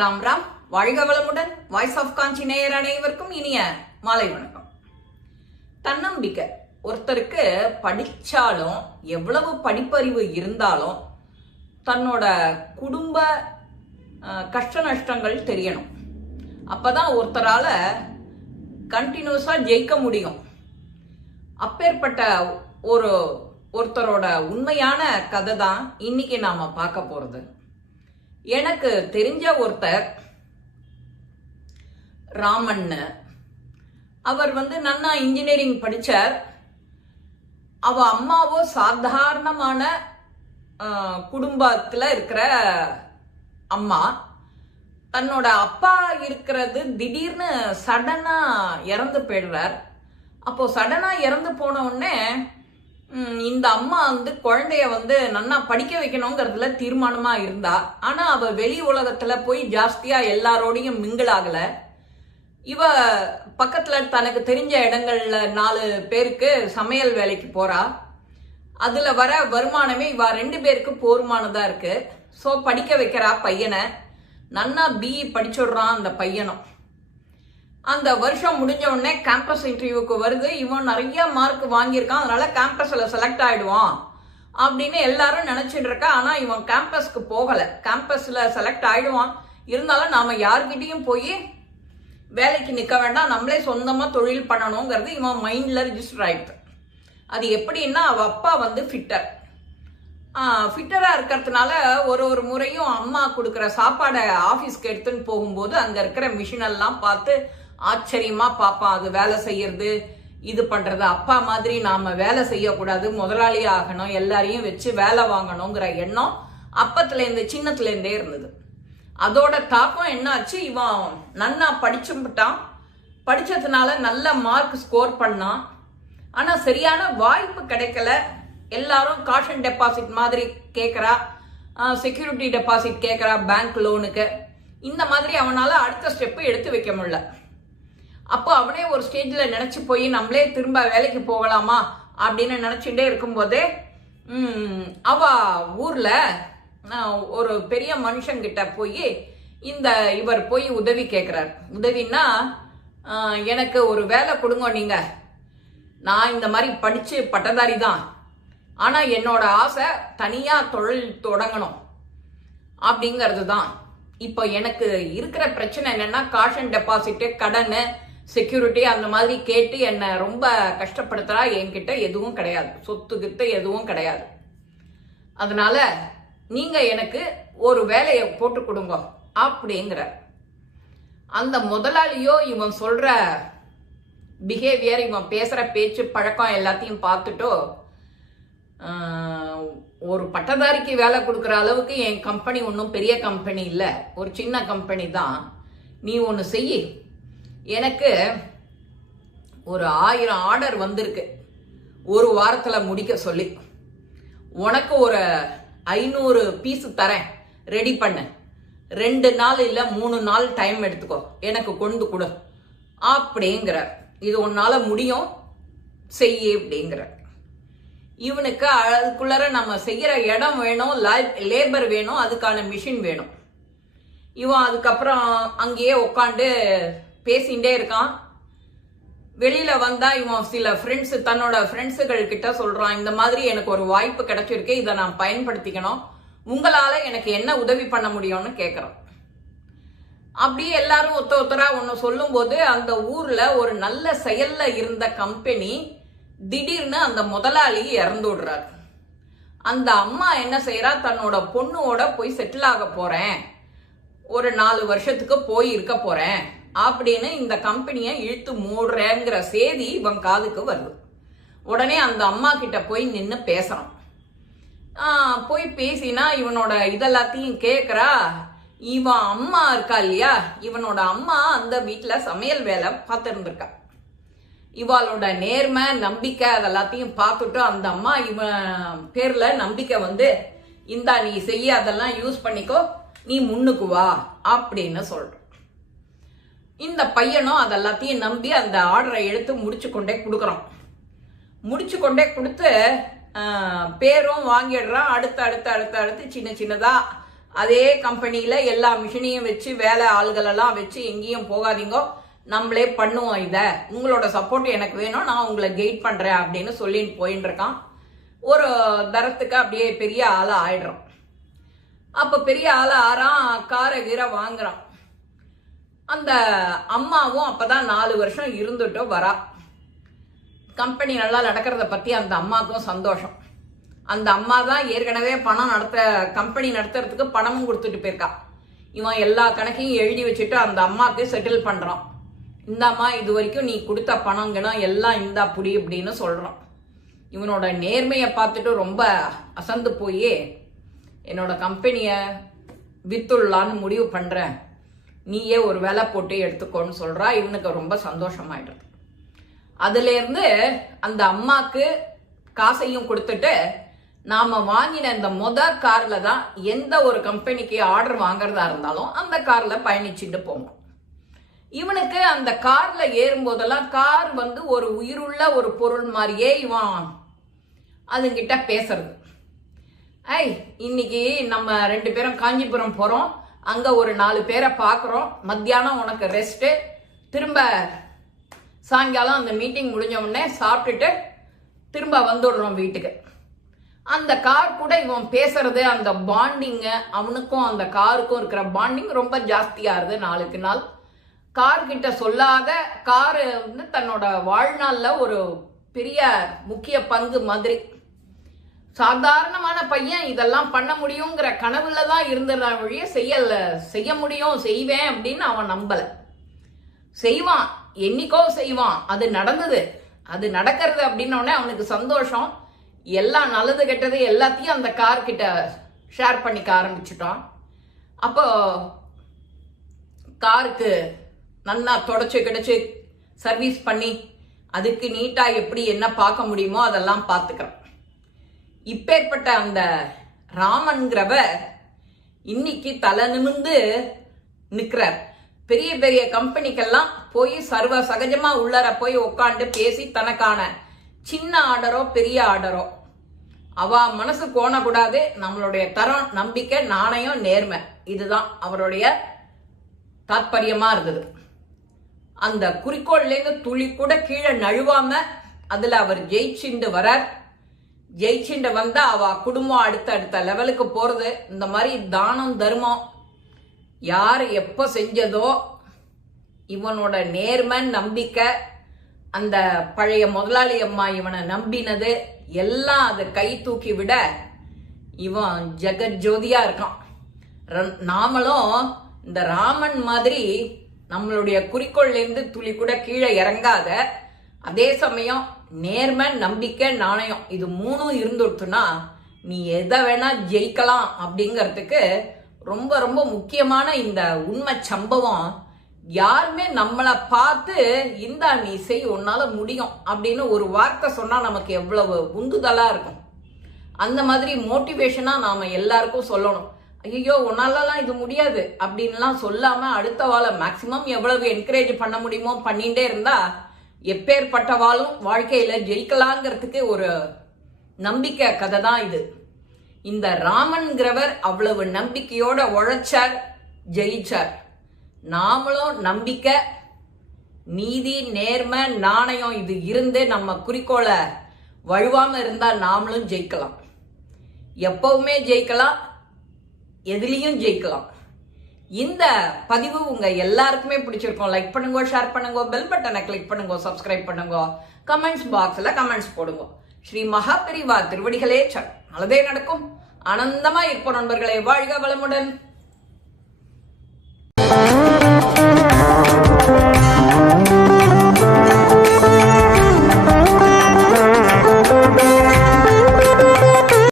ராம் ராம். வாழ்க வளமுடன். Voice of காஞ்சி நேயர் அனைவருக்கும் இனிய மாலை வணக்கம். தன்னம்பிக்கை. ஒருத்தருக்கு படிச்சாலும் எவ்வளவு படிப்பறிவு இருந்தாலும் தன்னோட குடும்ப கஷ்ட நஷ்டங்கள் தெரியணும். அப்பதான் ஒருத்தரால கண்டினியூஸா ஜெயிக்க முடியும். அப்பேற்பட்ட ஒருத்தரோட உண்மையான கதை தான் இன்னைக்கு நாம பார்க்க போறது. எனக்கு தெரிஞ்ச ஒருத்தர் ராமன்னு, அவர் நன்னா இன்ஜினியரிங் படிச்சார். அவ அம்மாவோ சாதாரணமான குடும்பத்துல இருக்கிற அம்மா. தன்னோட அப்பா இருக்கிறது திடீர்னு சடனா இறந்து போயிடுறார். அப்போ சடனா இறந்து போன உடனே இந்த அம்மா குழந்தைய நன்னா படிக்க வைக்கணுங்கிறதுல தீர்மானமா இருந்தா. ஆனா அவ வெளி உலகத்துல போய் ஜாஸ்தியா எல்லாரோடையும் மிங்கிள் ஆகல. இவ பக்கத்துல தனக்கு தெரிஞ்ச இடங்கள்ல 4 பேருக்கு சமையல் வேலைக்கு போறா. அதுல வர வருமானமே இவ 2 பேருக்கு போருமானதா இருக்கு. சோ படிக்க வைக்கிறா பையனை. நன்னா பிஇ படிச்சுடுறான் அந்த பையனும். அந்த வருஷம் முடிஞ்ச உடனே கேம்பஸ் இன்டர்வியூக்கு வருது. இவன் நிறைய மார்க் வாங்கியிருக்கான், அதனால கேம்பஸ்ல செலக்ட் ஆயிடுவான் அப்படின்னு எல்லாரும் நினைச்சிட்டு இருக்கா. ஆனா இவன் கேம்பஸ்க்கு போகல. கேம்பஸ்ல செலக்ட் ஆயிடுவான், இருந்தாலும் நாம யார்கிட்டையும் போய் வேலைக்கு நிக்க வேண்டாம், நம்மளே சொந்தமா தொழில் பண்ணணுங்கிறது இவன் மைண்ட்ல ரிஜிஸ்டர் ஆயிடுது. அது எப்படின்னா, அவ அப்பா ஃபிட்டரா இருக்கிறதுனால ஒரு முறையும் அம்மா கொடுக்குற சாப்பாடை ஆபீஸ்க்கு எடுத்துன்னு போகும்போது அங்க இருக்கிற மிஷின் எல்லாம் பார்த்து ஆச்சரியமா பாப்பான். அது வேலை செய்யறது, இது பண்றது. அப்பா மாதிரி நாம வேலை செய்யக்கூடாது, முதலாளி ஆகணும், எல்லாரையும் வச்சு வேலை வாங்கணுங்கிற எண்ணம் சின்னத்துல இருந்தே இருந்தது. அதோட தாக்கம் என்னாச்சு, இவன் நன்னா படிச்சுட்டான். படிச்சதுனால நல்ல மார்க் ஸ்கோர் பண்ணான். ஆனா சரியான வாய்ப்பு கிடைக்கல. எல்லாரும் காஷன் டெபாசிட் மாதிரி கேட்கறா, செக்யூரிட்டி டெபாசிட் கேட்கறா பேங்க் லோனுக்கு. இந்த மாதிரி அவனால அடுத்த ஸ்டெப் எடுத்து வைக்க முடியல. அப்போ அவனே ஒரு ஸ்டேஜ்ல நினைச்சு போய் நம்மளே திரும்ப வேலைக்கு போகலாமா அப்படின்னு நினைச்சுட்டே இருக்கும்போதே அவ ஊர்ல ஒரு பெரிய மனுஷங்கிட்ட போய் இவர் போய் உதவி கேட்கிறார். உதவின்னா, எனக்கு ஒரு வேலை கொடுங்க நீங்க. நான் இந்த மாதிரி படிச்சு பட்டதாரி தான், ஆனா என்னோட ஆசை தனியா தொழில் தொடங்கணும் அப்படிங்கிறது தான். இப்போ எனக்கு இருக்கிற பிரச்சனை என்னன்னா, காஷன் டெபாசிட், கடன், செக்யூரிட்டி அந்த மாதிரி கேட்டு என்ன ரொம்ப கஷ்டப்படுத்துறா. என்கிட்ட எதுவும் கிடையாது, சொத்து கிட்ட எதுவும் கிடையாது. அதனால நீங்க எனக்கு ஒரு வேலையை போட்டு கொடுங்க அப்படிங்கிற. அந்த முதலாளியோ இவன் சொல்ற பிஹேவியர், இவன் பேசுற பேச்சு பழக்கம் எல்லாத்தையும் பார்த்துட்டோ, ஒரு பட்டதாரிக்கு வேலை கொடுக்குற அளவுக்கு என் கம்பெனி ஒன்றும் பெரிய கம்பெனி இல்லை, ஒரு சின்ன கம்பெனி தான். நீ ஒன்று செய்ய, எனக்கு ஒரு 1000 ஆர்டர் வந்திருக்கு ஒரு வாரத்துல முடிக்க சொல்லி. உனக்கு ஒரு 500 பீஸ் தரேன், ரெடி பண்ணு. 2 நாள் இல்ல 3 நாள் டைம் எடுத்துக்கோ, எனக்கு கொண்டு கொடு அப்படிங்கிற. இது உன்னால முடியும், செய்ய அப்படிங்கிற. இவனுக்கு அதுக்குள்ளார நம்ம செய்யற இடம் வேணும், லேபர் வேணும், அதுக்கான மிஷின் வேணும். இவன் அதுக்கப்புறம் அங்கேயே உட்காந்து பேசிகிட்டே இருக்கான். வெளியில வந்தா இவன் சில ஃப்ரெண்ட்ஸ், தன்னோட ஃப்ரெண்ட்ஸுகள் கிட்ட சொல்றான், இந்த மாதிரி எனக்கு ஒரு வாய்ப்பு கிடைச்சிருக்கு, இதை நான் பயன்படுத்திக்கணும், உங்களால எனக்கு என்ன உதவி பண்ண முடியும்னு கேட்கறான். அப்படியே எல்லாரும் ஒருத்தரா ஒன்னு சொல்லும் போது, அந்த ஊர்ல ஒரு நல்ல செயல்ல இருந்த கம்பெனி திடீர்னு அந்த முதலாளி இறந்து விடுறாரு. அந்த அம்மா என்ன செய்யறா, தன்னோட பொண்ணோட போய் செட்டில் ஆக போறேன், ஒரு 4 வருஷத்துக்கு போய் இருக்க போறேன் அப்படின்னு இந்த கம்பெனியை இழுத்து மூடுறேங்கிற செய்தி இவன் காதுக்கு வருது. உடனே அந்த அம்மா கிட்ட போய் நின்று பேசுறான். போய் பேசினா இவனோட இதெல்லாத்தையும் கேட்கறா. இவன் அம்மா இருக்கா இல்லையா, இவனோட அம்மா அந்த வீட்டுல சமையல் வேலை பார்த்துருந்துருக்கா. இவாளோட நேர்மை, நம்பிக்கை அதெல்லாத்தையும் பார்த்துட்டு அந்த அம்மா இவன் பேர்ல நம்பிக்கை இந்தா நீ செய்ய, அதெல்லாம் யூஸ் பண்ணிக்கோ, நீ முன்னுக்கு வா அப்படின்னு சொல்ற. இந்த பையனும் அதெல்லாத்தையும் நம்பி அந்த ஆர்டரை எடுத்து முடிச்சு கொண்டே கொடுத்து பேரும் வாங்கிடுறான். அடுத்து சின்ன சின்னதா அதே கம்பெனியில எல்லா மிஷினையும் வச்சு வேலை ஆள்களெல்லாம் வச்சு எங்கேயும் போகாதீங்க, நம்மளே பண்ணுவோம், இதை உங்களோட சப்போர்ட் எனக்கு வேணும், நான் உங்களை கைட் பண்றேன் அப்படின்னு சொல்லிட்டு போயின்னு இருக்கான். ஒரு தரத்துக்கு அப்படியே பெரிய ஆளா ஆயிடுறோம். அப்ப பெரிய ஆளா ஆறான், காரை கீரை வாங்குறான். அந்த அம்மாவும் அப்பதான் 4 வருஷம் இருந்துட்டு வரா. கம்பெனி நல்லா நடக்கிறத பத்தி அந்த அம்மாவுக்கும் சந்தோஷம். அந்த அம்மா தான் ஏற்கனவே கம்பெனி நடத்துறதுக்கு பணமும் கொடுத்துட்டு போயிருக்கா. இவன் எல்லா கணக்கையும் எழுதி வச்சுட்டு அந்த அம்மாவுக்கு செட்டில் பண்றான். இந்த அம்மா இது வரைக்கும் நீ கொடுத்த பணங்கணும் எல்லாம் இந்தா புடி அப்படின்னு சொல்றான். இவனோட நேர்மையை பார்த்துட்டு ரொம்ப அசந்து போய் என்னோட கம்பெனியை வித்துள்ளான்னு முடிவு பண்றேன், நீயே ஒரு வேலை போட்டு எடுத்துக்கோன்னு சொல்றா. இவனுக்கு ரொம்ப சந்தோஷமாயிடுறது. அதுல இருந்து அந்த அம்மாக்கு காசையும் கொடுத்துட்டு நாம வாங்கின இந்த கார்ல தான் எந்த ஒரு கம்பெனிக்கு ஆர்டர் வாங்குறதா இருந்தாலும் அந்த கார்ல பயணிச்சுட்டு போவோம். இவனுக்கு அந்த கார்ல ஏறும் போதெல்லாம் கார் ஒரு உயிருள்ள ஒரு பொருள் மாதிரியே இவன் அதுங்கிட்ட பேசுறது. இன்னைக்கு நம்ம 2 பேரும் காஞ்சிபுரம் போறோம், அங்க ஒரு 4 பேரை பாக்குறோம், மத்தியானம் உனக்கு ரெஸ்ட், திரும்ப சாயங்காலம் அந்த மீட்டிங் முடிஞ்ச உடனே சாப்பிட்டுட்டு திரும்ப வந்துடுறோம் வீட்டுக்கு. அந்த கார் கூட இவன் பேசுறது, அந்த பாண்டிங், அவனுக்கும் அந்த காருக்கும் இருக்கிற பாண்டிங் ரொம்ப ஜாஸ்தியாருது நாளுக்கு நாள். கார் கிட்ட சொல்லாத காரு தன்னோட வாழ்நாள்ல ஒரு பெரிய முக்கிய பங்கு மாதிரி. சாதாரணமான பையன் இதெல்லாம் பண்ண முடியுங்கிற கனவுல தான் இருந்துடுறான் வழிய செய்ய முடியும் செய்வேன் அப்படின்னு அவன் நம்பல. செய்வான், என்னைக்கோ செய்வான், அது நடந்தது, அது நடக்கிறது அப்படின்னோடனே அவனுக்கு சந்தோஷம். எல்லாம் நல்லது கெட்டது எல்லாத்தையும் அந்த கார் கிட்ட ஷேர் பண்ணிக்க ஆரம்பிச்சுட்டான். அப்போ காருக்கு நல்லா தொடச்சு கிடைச்சு சர்வீஸ் பண்ணி அதுக்கு நீட்டா எப்படி என்ன பார்க்க முடியுமோ அதெல்லாம் பார்த்துக்கிறான். இப்பேற்பட்ட அந்த ராமன்கிறவர் இன்னைக்கு தலை நிமிர்ந்து நிற்கிறார். பெரிய பெரிய கம்பெனிக்கெல்லாம் போய் சர்வ சகஜமா உள்ளர போய் உட்காந்து பேசி தனக்கான சின்ன ஆர்டரோ பெரிய ஆர்டரோ அவ மனசு கோணக்கூடாது. நம்மளுடைய தரம், நம்பிக்கை, நாணயம், நேர்மை, இதுதான் அவருடைய தாற்பயமா இருந்தது. அந்த குறிக்கோள்ல இருந்து துளி கூட கீழே நழுவாம அதுல அவர் ஜெயிச்சுண்டு வரார். ஜெயிச்சுண்டு வந்தா அவ குடும்பம் அடுத்த லெவலுக்கு போறது. இந்த மாதிரி தானம் தர்மம் யார் எப்ப செஞ்சதோ இவனோட நேர்மை, நம்பிக்கை, அந்த பழைய முதலாளி அம்மா இவனை நம்பினது எல்லாம் அதை கை தூக்கி விட இவன் ஜெகஜோதியா இருக்கான். நாமளும் இந்த ராமன் மாதிரி நம்மளுடைய குறிக்கோள்ல இருந்து துளி கூட கீழே இறங்காத, அதே சமயம் நேர்மை, நம்பிக்கை, நாணயம், இது 3 இருந்துட்டுனா நீ எதை வேணா ஜெயிக்கலாம் அப்படிங்கிறதுக்கு ரொம்ப ரொம்ப முக்கியமான இந்த உண்மை சம்பவம். யாருமே நம்மளை பார்த்து இந்தா நீ செய், உன்னால முடியும் அப்படின்னு ஒரு வார்த்தை சொன்னா நமக்கு எவ்வளவு உந்துதலா இருக்கும். அந்த மாதிரி மோட்டிவேஷனா நாம எல்லாருக்கும் சொல்லணும். ஐயோ உன்னாலலாம் இது முடியாது அப்படின்லாம் சொல்லாம அடுத்த வாழை மேக்சிமம் எவ்வளவு என்கரேஜ் பண்ண முடியுமோ பண்ணிட்டே இருந்தா எப்பேற்பட்டவாளும் வாழ்க்கையில ஜெயிக்கலாங்கிறதுக்கு ஒரு நம்பிக்கை கதை தான் இது. இந்த ராமன்கிறவர் அவ்வளவு நம்பிக்கையோட உழைச்சார், ஜெயிச்சார். நாமளும் நம்பிக்கை, நீதி, நேர்மை, நாணயம் இது இருந்து நம்ம குறிக்கோளை வழுவாம இருந்தா நாமளும் ஜெயிக்கலாம். எப்பவுமே ஜெயிக்கலாம், எதுலயும் ஜெயிக்கலாம். இந்த பதிவு உங்க எல்லாருக்குமே பிடிச்சிருக்கும். லைக் பண்ணுங்க, ஷேர் பண்ணுங்க, பெல் பட்டனை கிளிக் பண்ணுங்க, சப்ஸ்கிரைப் பண்ணுங்க, கமெண்ட்ஸ் பாக்ஸ்ல கமெண்ட்ஸ் போடுங்க. ஸ்ரீ மகாபெரிவா திருவடிகளே நல்லதே நடக்கும். ஆனந்தமா இருப்போம் நண்பர்களே. வாழ்க வளமுடன்.